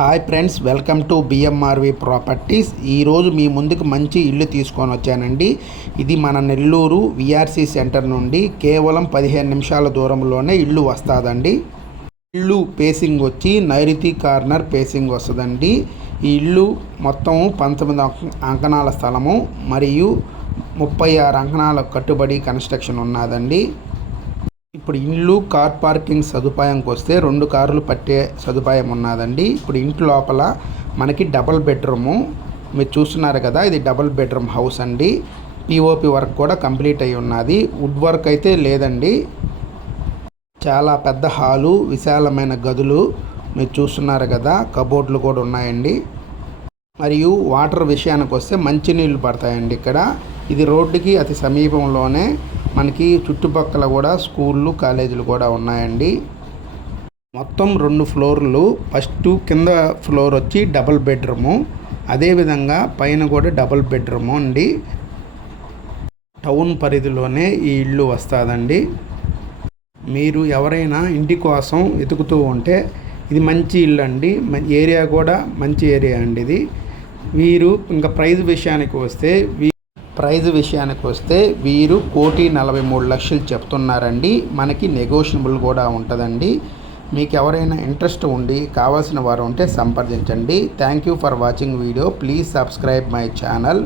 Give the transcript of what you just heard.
Hi friends, welcome to BMRV properties. ఈరోజు మీ ముందుకు మంచి ఇల్లు తీసుకొని వచ్చానండి. ఇది మన నెల్లూరు విఆర్సి సెంటర్ నుండి కేవలం 15 నిమిషాల దూరంలోనే ఇల్లు వస్తుందండి. ఇల్లు పేసింగ్ వచ్చి నైరుతి కార్నర్ పేసింగ్ వస్తుందండి. ఈ ఇల్లు మొత్తం 19 అంకణాల స్థలము మరియు 36 అంకణాల కట్టుబడి కన్స్ట్రక్షన్ ఉన్నదండి. ఇప్పుడు ఇల్లు కార్ పార్కింగ్ సదుపాయంకి వస్తే 2 కార్లు పట్టే సదుపాయం ఉన్నదండి. ఇప్పుడు ఇంటి లోపల మనకి డబుల్ బెడ్రూము మీరు చూస్తున్నారు కదా, ఇది డబుల్ బెడ్రూమ్ హౌస్ అండి. పిఓపి వర్క్ కూడా కంప్లీట్ అయి ఉన్నది. వుడ్ వర్క్ అయితే లేదండి. చాలా పెద్ద హాలు, విశాలమైన గదులు మీరు చూస్తున్నారు కదా, కబోర్డ్లు కూడా ఉన్నాయండి. మరియు వాటర్ విషయానికి వస్తే మంచినీళ్ళు పడతాయండి ఇక్కడ. ఇది రోడ్డుకి అతి సమీపంలోనే మనకి చుట్టుపక్కల కూడా స్కూళ్ళు, కాలేజీలు కూడా ఉన్నాయండి. మొత్తం 2 ఫ్లోర్లు. ఫస్ట్ కింద ఫ్లోర్ వచ్చి డబుల్ బెడ్రూము, అదేవిధంగా పైన కూడా డబుల్ బెడ్రూము అండి. టౌన్ పరిధిలోనే ఈ ఇల్లు వస్తుందండి. మీరు ఎవరైనా ఇంటి కోసం వెతుకుతూ ఉంటే ఇది మంచి ఇల్లు అండి. ఏరియా కూడా మంచి ఏరియా అండి ఇది. వీరు ఇంకా ప్రైజ్ విషయానికి వస్తే వీరు 1,43,00,000 చెప్తున్నారండి. మనకి నెగోషియబుల్ కూడా ఉంటుందండి. మీకు ఎవరైనా ఇంట్రెస్ట్ ఉండి కావాల్సిన వారు ఉంటే సంప్రదించండి. Thank you for watching video. Please subscribe my channel.